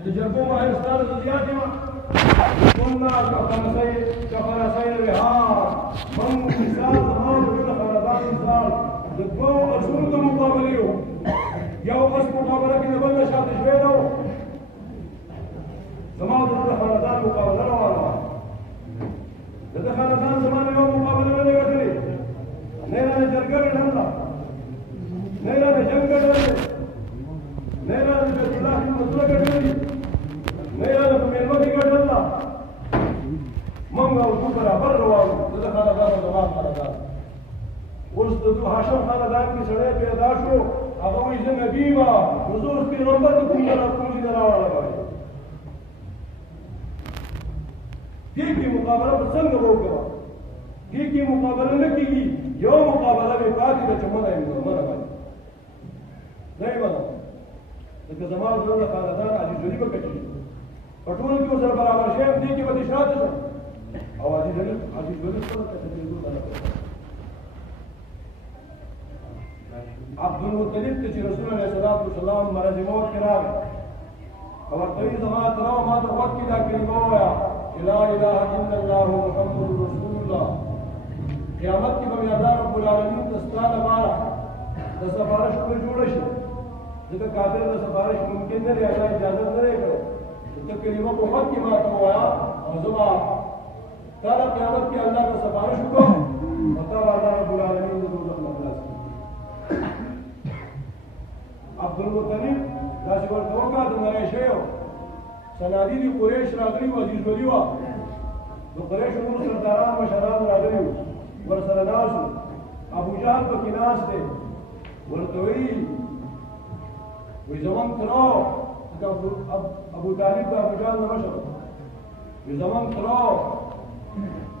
إذا جربوا معي أستاذ زيادة كنا كفرسين الرهاب من مثال زمان وكذا خلدان مثال دكتور أرسلوا مقابليه يو بس مقابلة كده بلنا شاط شوينه زمان ده خلدان مقابلة ولا ده خلدان زمان يوم مقابلة ولا يقدري نيرا نجرجر الهلا نيرا نجرجر نيرا نجرجر المسؤول كذي نيرا نفهم ما بيقول الله منغا وكبرى برا ده خلدان زمان خلدان وسط هاشم خلدان کی سڑے پیدا شو هغه وی زه نبی ما حضور پیغمبر کوم نه کوم نه راوړل دې کی مقابله څنګه وکړه دې کی مقابله نه کیږي یو مقابله به پاتې ده چې مونږ یې منه باندې نه باندې دغه زمانه د خاندان عزیز ولی بکټي پټول کې سره برابر شي دې کې به شاته او عزیز ولی سره ته عبد المطلب ته چې رسول الله صلی الله علیه وسلم مرض موت کرا او ورته زما تراو ما ته وخت کې دا کلمه وایا لا اله الا الله محمد رسول الله قیامت کې به الله رب العالمین تستاله بارا د سفارش په جوړ شي ځکه کافر د سفارش ممکن نه دی الله اجازه نه لري ته کلمه په وخت کې ما ته وایا او زما کله قیامت کې الله د سفارش وکړو او تا الله رب العالمین د دوزخ نه خلاص عبد المطلب دا چې ورته وکړه د نریشیو صنادید قریش راغلي وو عزیز ولي وه د قریشو نور سرداران مشران راغلي وو ورسره ناست وو ابو جهل پکې ناست دی ورته وایي زموږ ترو ابو طالب د ابو جهل نه مشر وایي زموږ ترو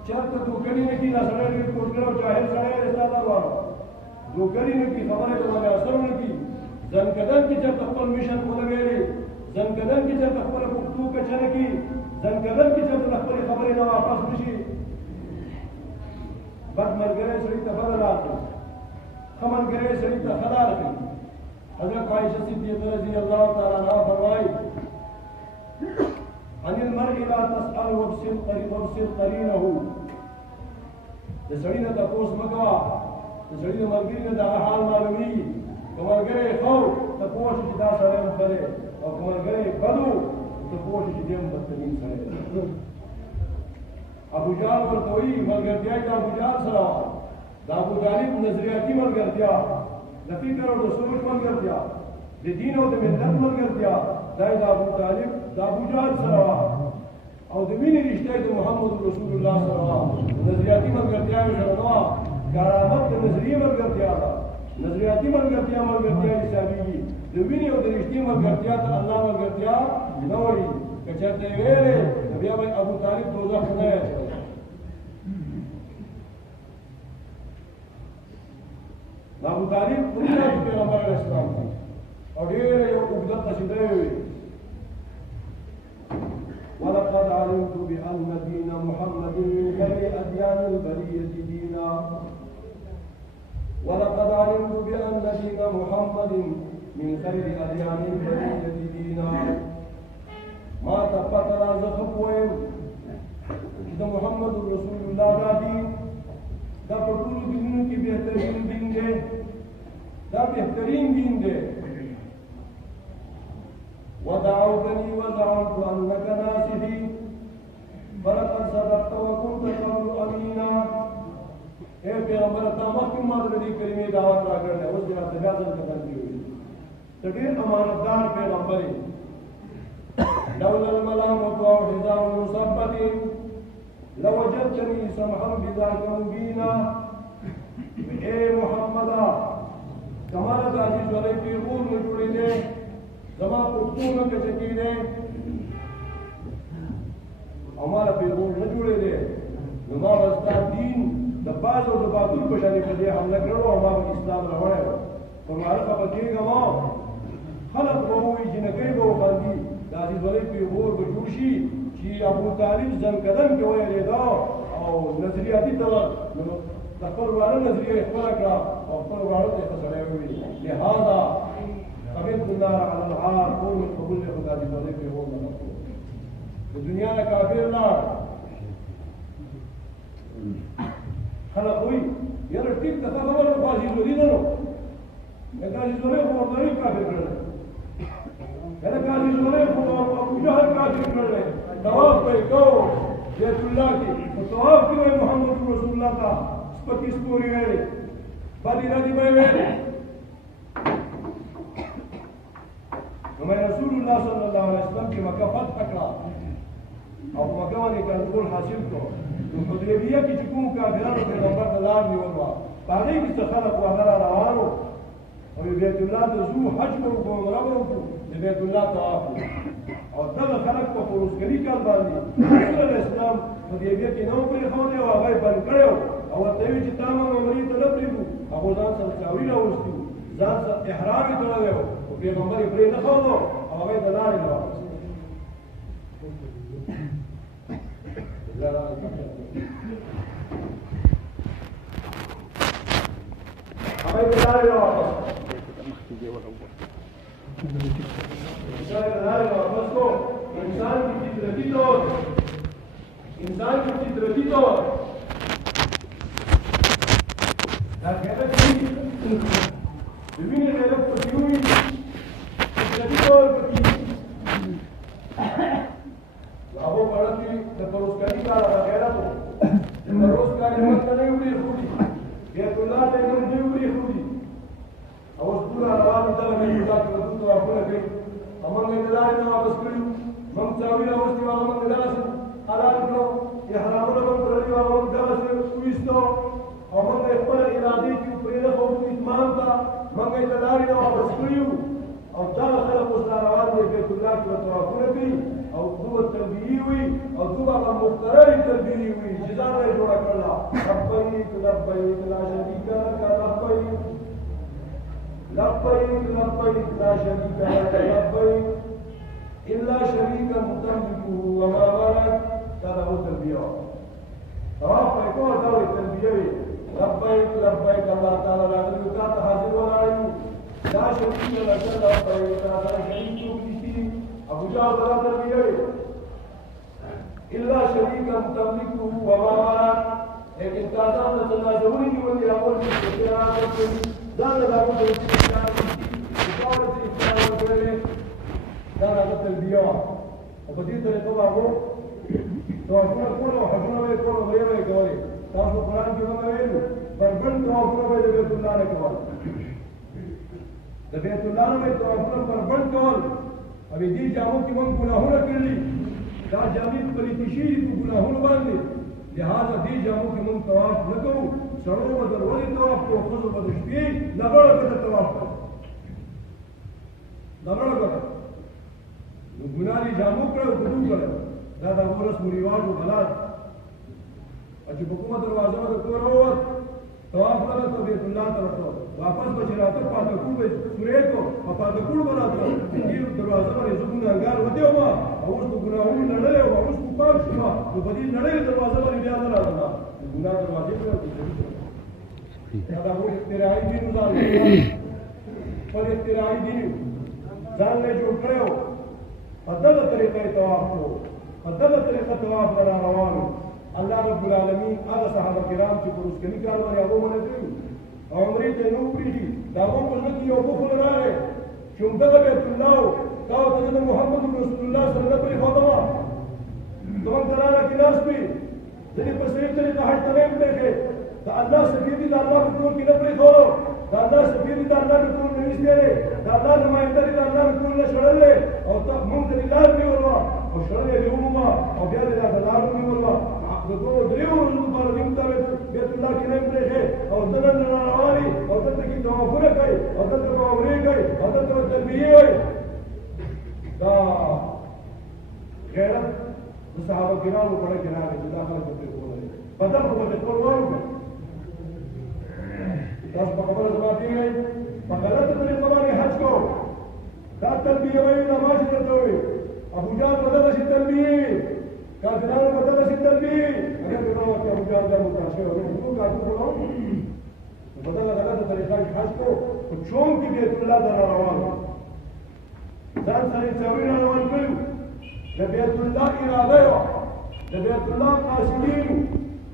چېرته دوکړي نه کړي دا سړی ډېر کوټګر او جاهل سړی دی ستا دا وایي دوکړي نه کړي خبرې د باندې اثر نه کړي زنکدن کی چرته خپل میشن ولګېږي زنکدن کی چرته خپل پښتو کچنه کی زنکدن کی چرته خپل خبرې نه واپس نشي بد ملګری سړي ته بدل راځي ښه ملګری سړي ته ښه لار کوي حضرت عائشة صدیقہ رضی اللہ تعالی عنہا فرمائی عن المرء لا تسأل وابصر قرينه د سړي نه تپوس مه کوه د سړي د ملګري نه دغه حال معلومیږي کمرګری خو ته پوه شې چې دا سړی هم ښه دی او کمرګری بد و ته پوه شې چې دی هم بدترین سړی دی ابو جهل ورته وایي ملګرتیا یې د ابو جهل سره وه د ابو طالب نظریاتي ملګرتیا د فکر او د سوچ ملګرتیا د دین او د ملت ملګرتیا دا یې د ابو طالب د ابو جهل سره وه او د مینې رشته یې د محمد رسول الله سره وه نظریاتي ملګرتیا یې سره نه وه کرامت د نظریې ملګرتیا ده نظریاتی ملګرتیا حسابېږي د وینې او د رښتې ملګرتیا ته الله ملګرتیا نه وایي که چېرته یې ویلې نو بیا به ابو طالب دوزخ نه اچوي د ابو طالب ولیدل چې پیغمبر علیه السلام او ډېره یو اوږده قصیده یې وویل ولقد علمت بأن دين محمد من خير أديان البرية دينا ولقد علمت بأن دين محمد من خير أديان البرية دينا ما تفت رازق ويم إذا محمد رسول الله دين دا پټول دینونو کې بهترین دین دی دا بهترین دین دی ودعوتني وزعمت أنك ناصحي فلقد صدقت وكنت قول أمينا اے پیغمبر تا مخکې ما د دې کلمې دعوت راکړې اوس دې راته بیا ځل کتل کېږي ته ډېر امانتدار پیغمبر یې لولا الملامة أو حذاء مثبت لوجدتني سمحا بذاك مبينا اے محمد کمال د عزیز ولې پیغور نه جوړې دي زما پښتو نه کچکې دي हमारा پیغور نه جوړې دي نو ما وستا دین د باز او د باطل په شان په دې حمله کړو او ما اسلام راوړی په معرفه پکېږه ما خلق به وایي چې نکۍ به وخاندي د عزیز ولې پیغور به جوړ شي چې ابو طالب زنکدن کې ویلېده او نظریاتي طور د خپل وراره نظریه یې خپله کړه او خپل وراره ته یې ښه سړی وویل لهذا قبلت النار على العار قول من قبول خدا دي طريق هو من الدنيا لا كافر نار خلقوي يرتيب تخبر باجي زوريدنو كاجي زوري هو طريق كافر كذا كاجي زوري هو ابو جهل كافر كره طواف کو بیت الله کی طواف کوي محمد رسول الله تا سپکی سپوري ویلي باندې ردی به ویلي نو رسول الله صلی الله علیه وسلم کی مکه فتح کړه او مکه باندې کنټرول حاصل کړ نو حدیبیه کې چې کوم کافرانو پیغمبر د لار نیول و باندې کې څه خلق وغیرہ روانو او بیت الله ته زو حج کو عمره وکړو بیت الله طواف او دغه خلق په فروزګری کال باندې رسول اسلام حدیبیه کې نو پرې خوندې او هغه بند کړو او ته وی چې تمام عمرې ته نه پریږو هغه ځان سره چاوي راوستي ځان سره احرام یې تړلی او پیغمبر یې پرې نه ښودو او هغه د لارې نه واپس هغه د لارې نه واپس इंसान की फितरती तौर विभिन्न गैरों को फितरती तौर पर लाभों पड़ती जब परोसकारी का वगैरह तो परोसकारी मत नहीं उड़ी खूदी ये तुला ने नहीं उड़ी खूदी और उस पूरा रवान इधर में जुदा कर दूं तो आपको लगे अमन में दलाल ने वापस करी من تاويل اوستي واغم درس حلال کړو یا حرامونه من کړی واغم درس وېستو او موږ خپل ارادي کې پرې نه کوو اتمام تا موږ یې لارې نه واپس کړیو او دا خلک اوس روان دي بیت الله کې توافونه کوي او دوه تربیې وي او دوه مقررې تربیې وي چې ځان یې جوړ کړل ربيك لبيك لا شريك لك لبيك لا شريك لك لبيك إلا شريكا تملكه وما ملك تله تلبية طواف يكون دوري تلبية لبيك الله تعالى لا تلبيك حاضر ولا لا شريك لك لبيك لا شريك لك أبو جهل لا تلبية إلا شريكا تملكه وما ملك لكن كذا تتنازلون واللي أقول لك ذلك لا بد من دا راځه تلبیه او په دې طریقه باندې توافونه کول او حجونه به کول او غیره کوي تاسو قرآن کې موږ ویلو پر بل توافونه به د بیت الله نه کول د بیت الله نه توافونه پر بل کول او دې جامو کې موږ ګناهونه کړلي دا جامې پلیتې شي په ګناهونو باندې لہذا دې جامو کې موږ طواف نه کوو سړو به درولې طواف کوو ښځو به د شپې لغړه کړه طواف کوو لغړه کړه ګناهي جامو کړو ګډو کړو دا د رسم رواج او غلط چې په کومه دروازه د کور ووت طواف کړو ته بیت الله طرف واپس بچراته پاتې کوې سورې کو په پاتې کول براته دې دروازه باندې زګونه انګار وته ما او اوس ګناهونه لړلې او اوس په پاک شو نو په دې لړلې دروازه باندې بیا نه راځه ګناه دروازه په دا هو اختراعي دي نو په اختراعي دي ځان له جوړ کړو فدغه طریقې طواف کو فدغه طریقې طواف را روانو الله رب العالمین هغه صحابه کرام چې پر اسکري کار باندې هغه ونکړي او عمرې ته نو پریږي دا هغه په ځکه یو بخل راغی چې دغه بیت الله دا د محمد رسول الله صلی الله علیه وسلم دوه کراله کې ناس پی ځنې په صحیح طریقه حج تمام کړي دا الله سفیر دي دا الله په ټول کې نه پرې خورو دا الله سفیر دي دا الله په ټول نه نشته دا الله نمائنده دي دا الله په ټول نه شړلې او ته مونږ ته لار نیولو او شړلې دی ومه او بیا دې دا لار نیولو دغه دریو ورځو باندې موږ بیت الله کې نه پرې او دنه رواني او دلته کې توافونه کوي او دلته عمرې کوي او دلته تلبیه وي دا غیرت د صحابه کرامو په اړه کې راغلي چې دا خلک په کوله بدل په ټول وایو تاسو په خبره ځواب دی په غلطه طریقه باندې حج کو دا تلبیه وایي نماز ته وي ابو جهل بدل شي تلبیه کافرانو بدل شي تلبیه اگر څنګه چې ابو جهل دا متاثر ورو نو کاټو کولو بدل غلطه طریقه حج کو او چون کې بیت الله دا روان ځان سره څاوري روان کړو د بیت الله اراده یو د بیت الله قاصدین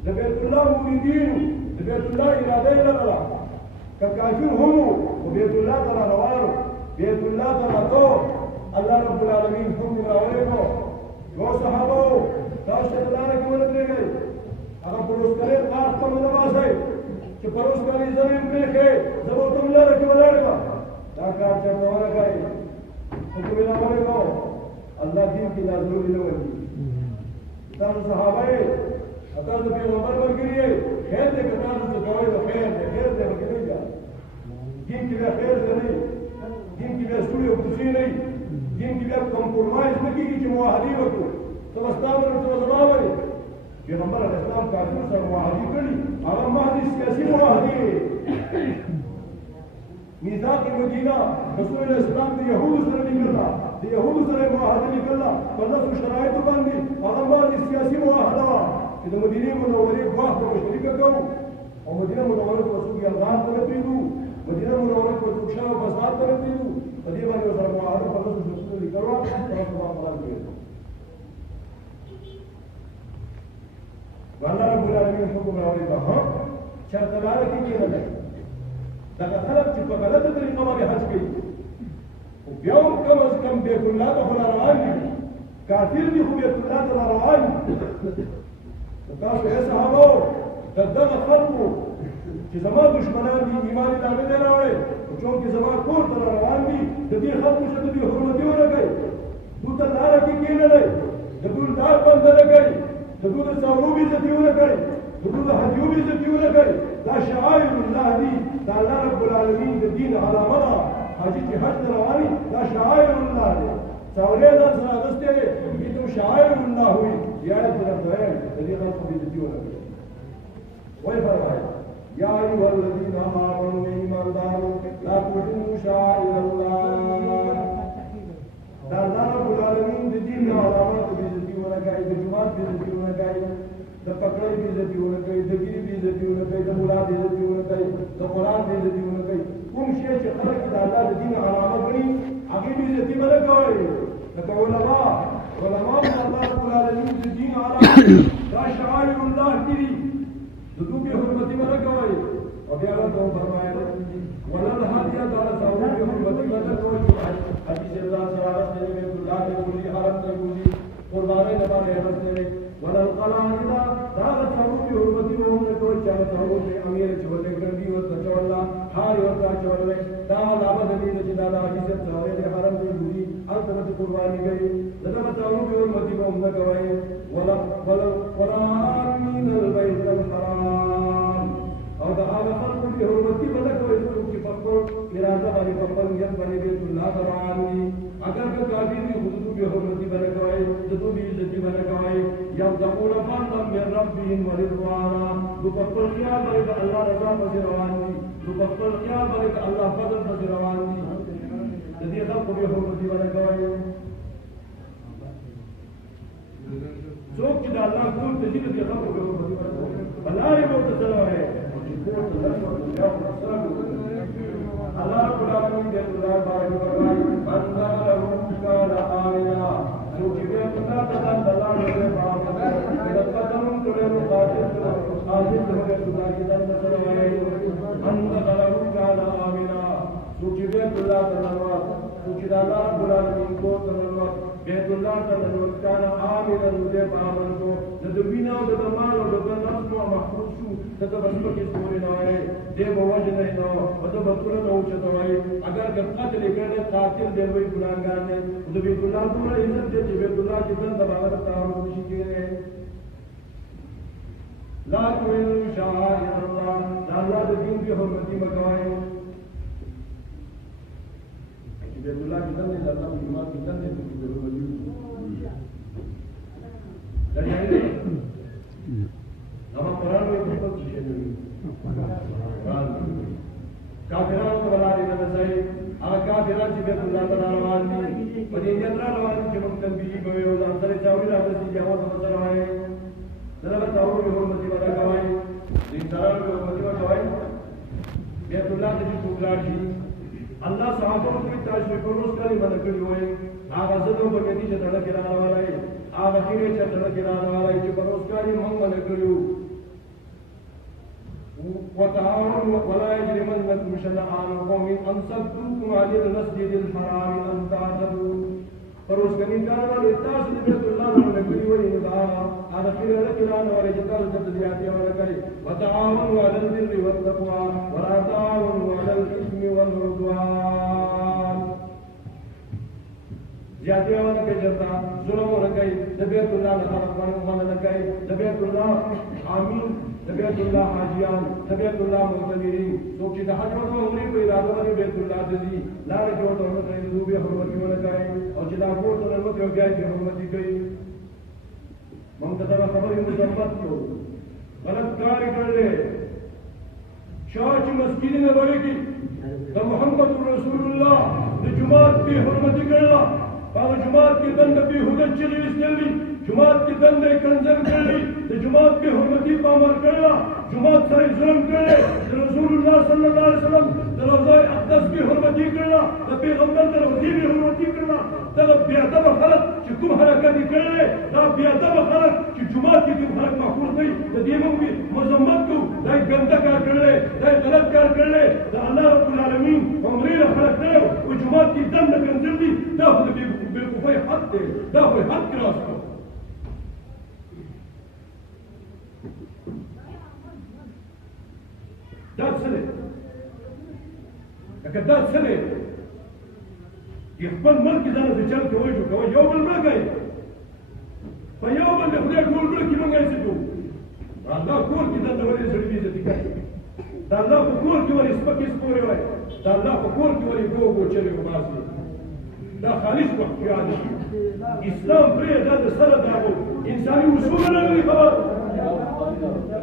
د بیت الله مریدین د بیت الله اراده یې لرله که کافر هم و بیت الله ته را روانو بیت الله ته راتو الله رب العالمین حکم راوړی کړو یو صحابه وو تاسو ته لاره کې ودرېږئ هغه پروسکرې پاس ته ونه باسئ چې پروسکرې زمین پرېښې زه به ورته لاره کې ولاړ یم دا کار چېرته ونه کوئ حکم یې راوړی کړو الله دین کې نازلولي نه ورکړي تاسو صحابه یې تاسو پیغمبر ملګري یې خیر دی که تاسو څه کوئ نو خیر دی به کې نه وي دین کې بیا خیر دی نه دین کې بیا سوړې او کوڅې نه وي دین کې بیا کمپرومایز نه کېږي چې معاهدې وکړو ته به ستا منې ته به زما منې پیغمبر علیه السلام کافرو سره معاهدې کړي هغه محض سیاسي معاهدې میثاق مدینه رسول الله اسلام د یهودو سره لیکله د یهودو سره معاهده لیکله په داسې شرایطو باندې هغه باندې سیاسي معاهده وه چې د مدینې منورې ګواښ ته به شریکه کوو او مدینه منورې ته به څوک یلغار ته نه پرېږدو مدینه منورې ته به څوک شر او فساد ته نه پرېږدو په دې باندې ورسره معاهده په داسې شرطونو لیکل وه تاسو به قرآن کې والله رب العالمین حکم راوړی دا ها چېرته لاره کې کېنه دغه خلک چې په غلطه طریقه باندې حج کوي خو بیا هم کم از کم بیت الله ته خو روان دي کافر دي خو بیت الله ته روان دي تاسو ای صحابو د دغه خلکو چې زما دشمنان دي ایمان یې دعوې نه راوړی خو چونکې زما کور ته روان دي د دې خلکو سره دوی حرمتي ونه کوي دوی ته لاره کې کېنلی د دوی لار بنده نه کوي د دوی د څاروو بېعزتي ونه کوي د دوی د حجیو بېعزتي ونه کوي دا شعائر الله دي دا الله رب العالمین د دین علامه ده حاجي چې حج ته رواني دا شعائر الله دي څاورې ځان سره اخیستی دی دې ته شعائر الله وي یا یې درته ویل د دې خلکو بېعزتي ونه کوي وایي فرمایي یا ایها الذین آمنوا ایماندارو لا تحلوا شعائر الله دا الله رب العالمین د دین علامه ته بېعزتي ونه کوي د جومات بېعزتي ونه کوي د پکړې بېعزتي ونه کوي د ګیرې بېعزتي ونه کوي د مولا بېعزتي ونه کوي د قرآن بېعزتي ونه کوي کوم شی چې خلک د الله د دین علامه ګڼي هغې بېعزتي به نه کوئ لکه علما هم الله رب العالمین د دین علامه دا شعائر الله دي د دوی بې حرمتي به نه کوئ او بیا راته وفرمایل ولا الهدي دا څاروي بې حرمتي به نه کوئ حدیث الله سره راغلی بیت الله ته بوځي حرم ته بوځي قربانۍ لپاره یې راغلی ولا القلائد دا څاروي بې حرمتي به هم نه کوئ چې هغه څاروي امیر چې ورته ګرځي ورته چوله هار یې ورته اچولی دا علامه د دې ده چې دا د حاجي صاحب څاروی دی حرم ته بوځي هلته به قرباني کوي د دغه څاروي بې حرمتي به هم نه کوئ ولا آمین البیت الحرام او د هغه خلکو بې حرمتي به نه کوئ څوک چې په خپل اراده باندې په خپل نیت باندې بیت الله ته روان وي اگر که کافر وي خو د دوی بې حرمتي به نه کوئ د دوی بېعزتي به نه کوئ یبتغون فضلا من ربهم ورضوانا دوی په خپل خیال باندې د الله رضا پسې روان دي دوی په خپل خیال باندې د الله فضل پسې روان دي د دې خلکو بې حرمتي به نه کوئ څوک چې د الله کور ته ځي د دې خلکو بې حرمتي به نه کوئ په لارې به ورته سره وایي کور ته ځه الله رب العالمین بیت الله بارک فرمایي من دخله کان آمنا څوک چې بیت الله ته داخله شي باندې قدم ټول قاتل ته بیت الله کې داخله شوی من دخله کان آمنا څوک چې بیت الله ته داخله څوک چې الله رب العالمین کو ته داخله بیت الله ته داخله کان آمنا دې پامن کو د وینا او د مال او د نفس نو محفوظ شو د بسم کې سوري نه وای دې بوجه نه نو او د بکر نه او چته وای اگر که قتل کړي قاتل دی وی ګناګار نه د بیت الله ټول عزت دې بیت الله چې بند باور تعامل شي کېږي لا کوئی شاعر الله الله د دین په حرمتي مکوای چې بیت الله کې دنه الله په ایمان کې دنه په حرمتي دا یې نو قرآن وی په څه شي دی قرآن کافرانو ته ولاري نه ځای هغه کافرانو چې بیت الله تعالی روان دي په دې یتر روان دي چې موږ تنبیه به یو ځان سره چاوي راځي چې هغه سره وایي دغه تاوو به حرمتي ولا کوي دې سره به حرمتي ولا کوي بیت الله ته چې څوک راشي الله صحابه کوئی تشریف روز کړي باندې کړي وای هغه زنه په کې چې تړه کې راوړای هغه کې چې تړه کې راوړای چې په روز کړي موږ باندې کړیو وتعاونوا ولا يجرمنكم شنآن قوم أن صدوكم عن المسجد الحرام أن تعتدوا فروز کنی کار والے تاس بیت اللہ نے کوئی وہی ندا انا خیر لکلان والے جتال تدیاتی اور کہے وتعاونوا على البر والتقوى ولا تعاونوا على الاثم والعدوان زیادتی والا کہ جتا ظلم نہ کہے بیت اللہ نہ فرمان نہ کہے بیت اللہ آمین بیت اللہ حاجیان بیت اللہ معتمرین سوچ دہ حج اور عمرے کو ارادہ میں بیت اللہ دزی لا جو تو ہم نے ذوبی حرمت نہ کہے اور جدا کو تو نعمت ہو گیا کہ حرمت گئی منتظر خبر مذمت کو غلط کار کر لے شاچ مسجد میں روئے کی تو محمد رسول اللہ جماعت کی حرمت کرنا اور جماعت کی دند بھی حجت چلی اسلی جماعت کی دند کنزل کر لی جماعت کی حرمتی پامر کرنا جماعت سے ظلم کرے رسول اللہ صلی اللہ علیہ وسلم روضہ اقدس کی حرمتی کرنا پیغمبر کی حرمتی کرنا طلب بیادب خلق کہ تم حرکتی کرے لا بیادب خلق کہ جماعت کی تم حرک محفوظ نہیں دیموں کی مذمت کو لا گندہ کار کر لے لا غلط کار کر لے لا اللہ رب العالمین عمرین خلق دے وہ جماعت کی دند کنزل دی دا بالکفائی حد دے دا کوئی حد کراس کو داد سلے اگر داد سلے یہ خپل ملک ځان ته چل کوي جو کوي یو بل مګای په یو بل خدای ټول بل کې مګای څه جو الله کور کې د ډول سړي عزت کوي دا الله په کور کې ورې سپکې سپورې وای دا الله په کور کې ورې ګو چلې وباسي دا خالص وخت یاد اسلام پرې دا سره دا انساني اصول نه لري خبر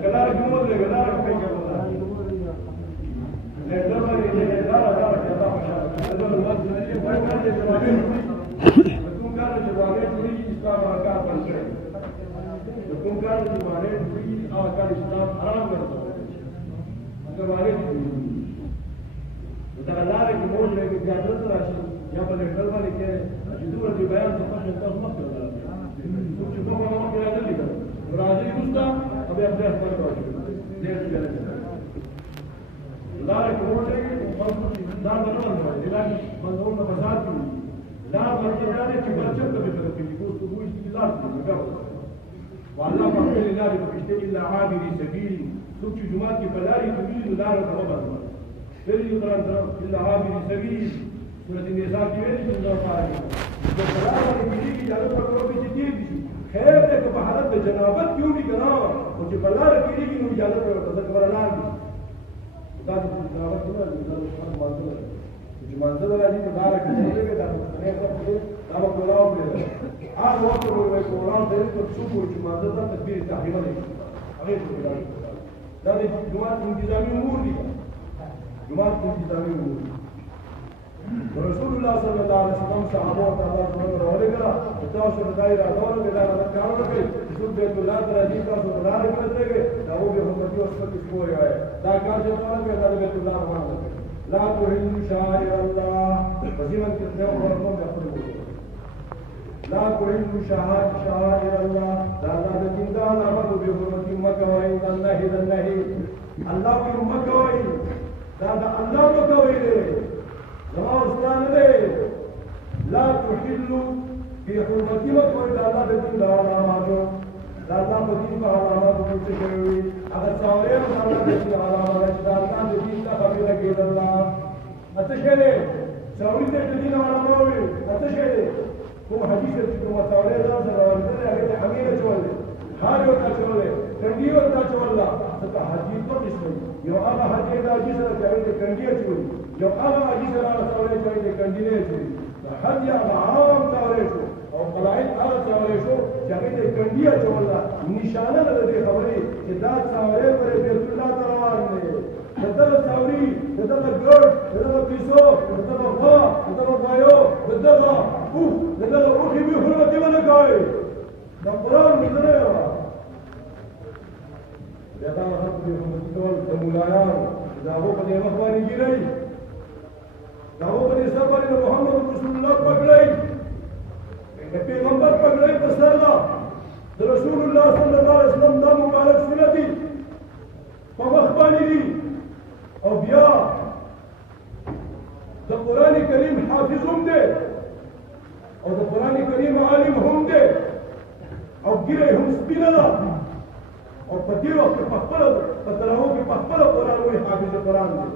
کلار کومه ده کلار کوي لارے کوٹے دار بنون ہے علاج بنون میں بازار کی لا مرتے جانے کی برکت بھی کرتی ہے کو تو اس کی ذات میں گاو والله ما في لا بكشت الا عابر سبيل سوق جمعات کی بلاری سبيل دار ربا پھر یقران الا عابر سبيل سورۃ النساء کی ویلی جو پاری تو قران کی کی جانے پر کو بھی جدی خیر ہے کہ بحالت جنابت کیوں بھی کرا اور جو بلار کی کی نو اجازت ہے تو بلار دا جنابت نه دا منظور چې منظور راځي په دار کې نه دا نه دا په کولاو کې هغه وخت ورو کولاو دې ته څوک چې منظور ته تدبیر تحریمه دي هغه دا د جماعت انتظامی امور دي جماعت انتظامی امور رسول الله صلی الله علیه وسلم صحابه او تعالی څخه راوړل کړه تاسو د دای راځونه د دای کار وکړي چې بیت الله راځي تاسو د لارې کړئ دا و به هم دې اوس په کوی وای دا کار چې تاسو به د بیت الله روانه لا تحل شعائر الله وزمن کې څه ورته د خپل لا تحل شعائر الله دا د دین دا نامه به حرمت مکه وای الله الله په مکه وای دا الله مکه وای نمازدان لے لا تحلوا في حرمتی مکوئی دا اللہ دین دا علاماتو دا اللہ دین کا علاماتو پوچھے گئے اگر ساورے دا اللہ دین کا علامات دا اللہ دین کا خبر لگے دا اللہ اتشکرے ساوری سے دین علامات اتشکرے کوم حدیث ہے کوم ساورے دا ساورے دا اگر حمیر چولے خاریو تا چولے کنڈیو تا چولا تا حدیث تو اس میں یو آبا حدیث دا جس طرح چاہیے کنڈیو چولی یو آبا حدیث دا ساورے چاہیے کنڈیو چولی حدیث عام ساورے شو او قلائد آغا ساورے شو چاہیے کنڈیو چولا نشانہ لدے خبری کہ دا ساورے پر بیت اللہ تروان نے بدل ساوری بدل گرد بدل پیسو بدل غا بدل غایو بدل اوف بدل روحی بھی حرمتی میں نکائے دا قرآن مدنے ہوا جاتا وقت بھی حرمتی کول دا مولایان دا وہ قدیم اخوانی کی رہی داو بني سبب محمد رسول الله پګړی پیغمبر پګړی په سر دا رسول الله صلی الله علیه وسلم دا مبارک سنتي په مخ باندې دي او بیا د قران کریم حافظ هم دی او د قران کریم عالم هم دی او ګیره هم سپینه ده او په دې وخت په خپل په تراو کې په خپل قران وایي حافظ قران دی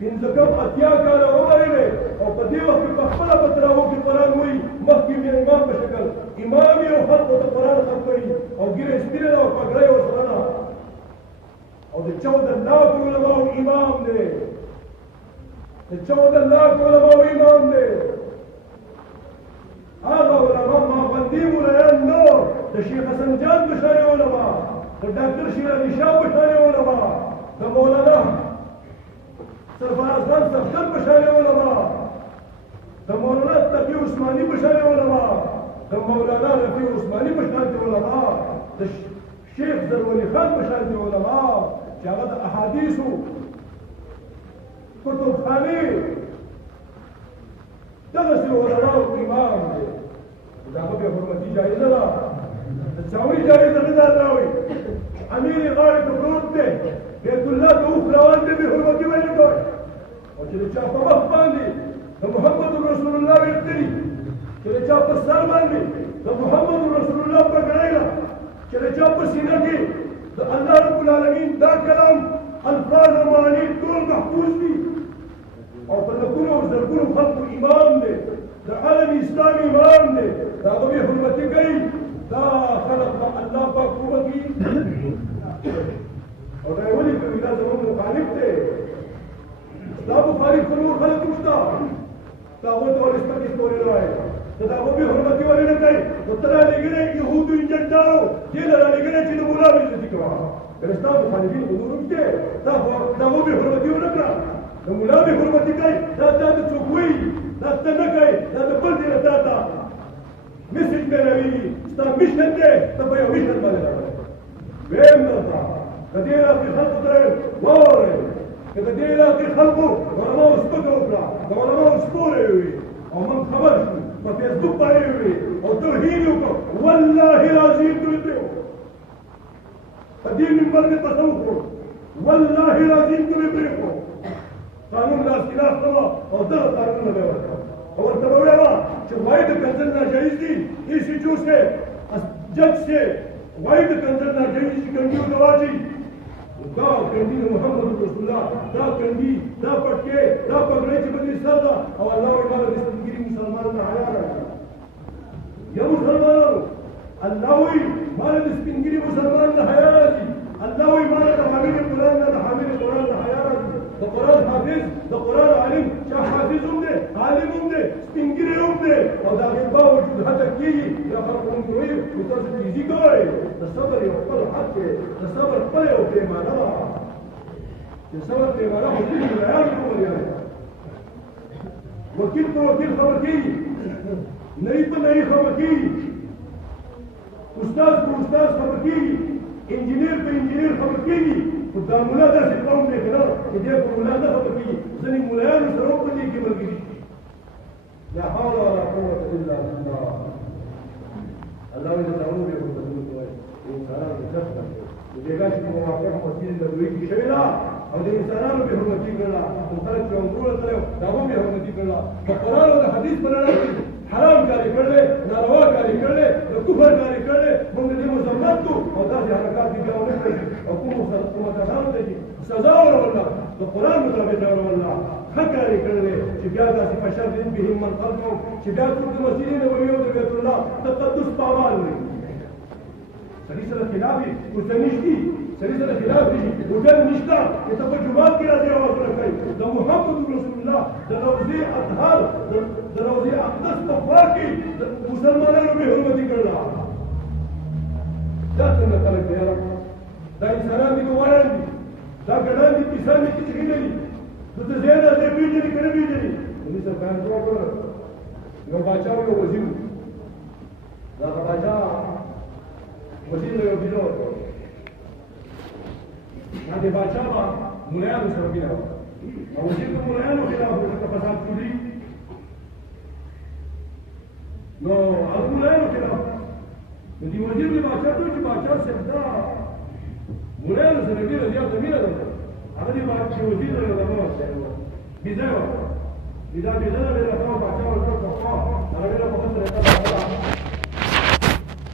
پنځه کم اتیا کاله عمر یې او په دې وخت په خپل په تراو کې قران وایي مخکې د امام په شکل امام یو خلکو ته قران ختموي او ګیره سپینه ده او پګړۍ ورسره ده او د 14 لاکھ علماء امام دی د 14 لاکھ علماء امام دی هذا علماء ما بندي مليان نور د شیخ حسن جان بشاري علماء د ډاکټر شیر علي شاه بشاري علماء د مولانا سرفراز خان سفدر بشاري علماء د مولانا تقي عثماني بشاري علماء د مولانا رفیع عثماني بشاري علماء د شیخ زرولي خان بشاري علماء چې هغه د احادیثو کتبخانې دغسې علماء امام دی دا خو بیا حرمتي جایزه ده د چاوړي جایزه نه ده راوړي امیر یې غاړې ته پروت دی بیت الله ته اوښ روان دی بې حرمتي به نه کوي او چې د چا په مخ باندې د محمد رسول الله ویښتلي چې د چا په سر باندې د محمد رسول الله پګړۍ ده چې د چا په سینه کې د الله رب العالمین دا کلام الفاظ او معاني ټول محفوظ دي او په لکونو او زرګونو خلقو امام دی د عالم اسلام امام دی د هغه بې حرمتي کوي دا خلق به الله پاک وبخي او دا یې ولې کوي دا زموږ مخالف دی دا مخالف خو نور خلک شته دا هغوی ته ولې سپکې سپورې نه وایي ته د هغو بې حرمتي ولې نه کوي نو ته رالېږلی یهودو انجنټارو دې له رالېږلی چې د ملا بېزتي کوه که ستا مخالفین خو نور هم شته دا د هغو بې حرمتي ونه کړه د ملا بې حرمتي کوي دا تا ته څوک وایي دا ته نه کوي دا د بل دی نه تا ته مسج مېلوي ستا مشن دی ته په یو مشن باندې راغلی ویم درته د دې علاقې خلکو ته واورئ که د دې علاقې خلکو علماو سپکه وکړه د علماو سپوره یې وي او موږ خبر شو په فیسبوک باندې یې وي او توهین یې وکړو والله العظیم دوی پرې وکړو په دې منبر مې قسم وکړو والله العظیم دوی پرې وکړو قانون لاس کې راغله او دغه قانونونه به یې ورکړل او ورته به ویله چې وایي د کنځل ناجایز دي ای سی جو سے جج سے وایي د کنځل ناجایز چې کنډیو ته واچوي دا کنډي د محمد رسول الله دا کنډي دا پټکې دا پګړۍ چې په دې سر ده او الله وایي ماله د سپینګري مسلمان نه حیا راغله یا مسلمانانو الله وایي ماله د سپینګري مسلمان نه حیا راځي الله وایي ماله د حامل قرآن نه د حامل قرآن نه حیا راځي د قرآن حافظ د قرآن عالم چې حافظ هم دی عالم هم دی سپینګري هم دی او د هغې باوجود هڅه کېږي یا خلکو موږ ته وایي چې تاسو تیزي کوئ د صبر یو خپل حق دی د صبر خپله یو پیمانه ده د صبر پیمانه خو ځینې ملایانو ته ولیږي وکیل په وکیل خبر کېږي نري په نري خبر کېږي استاد په استاد خبر کېږي انجینر په انجینر خبر کېږي خو دا ملا داسې قوم دی که نه چې دی په ملا نه خبر کېږي ځینې ملایانو سره هم په دې کې ملګري لا حول ولا قوة إلا بالله الله إذا تعلموا بيكم بدون قوة إنسانان بتخطر وجيغاش بمواقع مسجد النبوي شويلا او د انسانانو به حرمتي کړل او خلک په امرونه سره داغه به حرمتي کړل په قرآن او حدیث باندې حرام کاری کړل ناروا کاری کړل د کفر کاری کړل موږ دې مذمت او داسې حرکات دي او نه کوي او کوم متخانو دي سزا ورولله د قرآن مطابق ورولله خکاری کړل چې بیا داسې فشر دین بهم من خلقهم چې بیا ټول د مسجد نبوي او د بیت الله تقدس پامال وي سړي سره خلاف دي ورته نشتي سړي سره خلاف دي وجل نشته چې ته په جومات کې راځي اواز ورکوي د محمد رسول الله د روضې اطهار د روضې اقدس په خوا کې مسلمانانو به حرمتي کړله دا څنګه خلک دی یاره دا انسانان دي که وړان دي دا ګډان دي کیسان دي چې څنګه دي دته زیاده دی پیژني که نه پیژني دې سرکار جوړ کړ یو باچا یو وزیر دا باچا وزیر له یو بیره ورکړ دا د باچا به ملایانو سره مینه وکړه او وزیر د مولایانو خلاف د فساد کړی نو هغه مولایانو خلاف د دې وزیر د باچا ته چې باچا صاحب دا مولایانو سره ډېره زیاته مینه ده هغه دې باچا وزیر له دغه سره بيزا بيزا له راځو باچا ورته کوه هغه له په سره راځي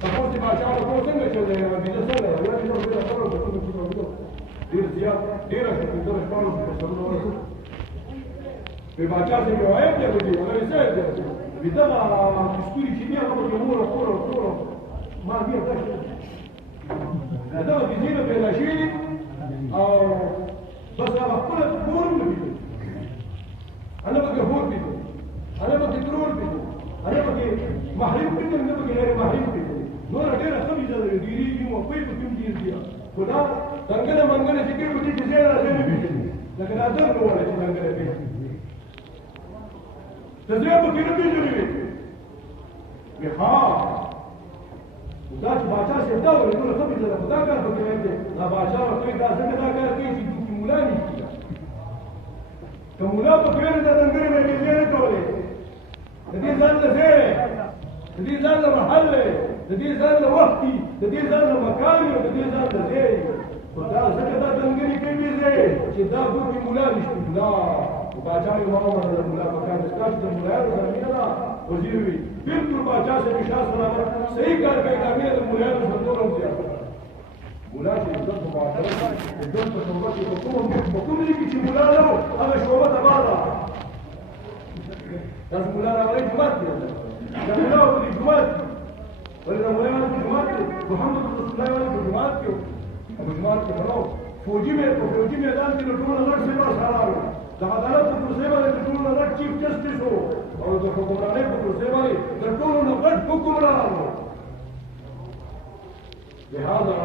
تاسو چې باچا له کوم څنګه چولې بيزا سره یو څه نو له خبرو په څه څه ډېر زیات ډېر څه د رسپانس په څه ورسو په باچا چې یو آیت دی هغه یې څه دی بيزا دستوري چې دی هغه یو ورو ما بیا تاسو دا د دې نه پیدا شي او بس هغه خپل کور نه دی انا بقى هور بيدو انا بقى ترول بيدو انا بقى محرم بيدو انا بقى غير محرم بيدو نور غير خبيزه ديري مو كوي بكم دير ديا خدا دنگنا منگنا ذکر بدي جزيره زين بيدو لكن اذن هو ولا دنگنا بيدو تزيد بكير بيدو بها ودا چې باچا سیدا ولې نور خبيزه خدا کار بکوي دا باچا ورته دا څنګه دا کار کوي چې مولاني كمولا بكير ده دنگري مې دې نه کولې د دې ځان له ځای د دې ځان له محل د دې ځان له وخت د دې ځان له مکان د دې ځان له ځای خدا څنګه دا دنگري کوي ځای چې دا ګوتې مولا نشته لا باچا یې محمد د مولا مکان ستاسو د مولا زمينه وزیر وی بالکل باچا سے نشاط سلامت صحیح کار کوي دا مې د مولا د څلورم ځای مولا چې د معاشرت د دغه په صورت کې کوم دي چې مولا له هغه شوبه تبادا دا مولا راوړي جماعت دی دا مولا په جماعت ولې مولا په جماعت محمد رسول الله په جماعت کې په جماعت کې ورو فوجي میدان کې ټول لړ سره سره دا عدالت په څیر باندې ټول لړ چیف جسټس وو او د حکومرانۍ په څیر باندې د ټول لړ حکومرانو لهذا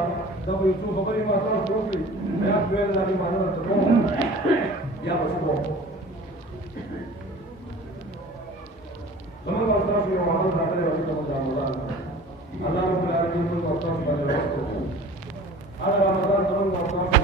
دا به یو خبرې ما تاسو وکړي بیا ویل لري معنا ته کوم یا به څه زموږ تاسو یو معنا راغلی او تاسو دا الله رب العالمین په تاسو باندې وکړو هغه رمضان زموږ تاسو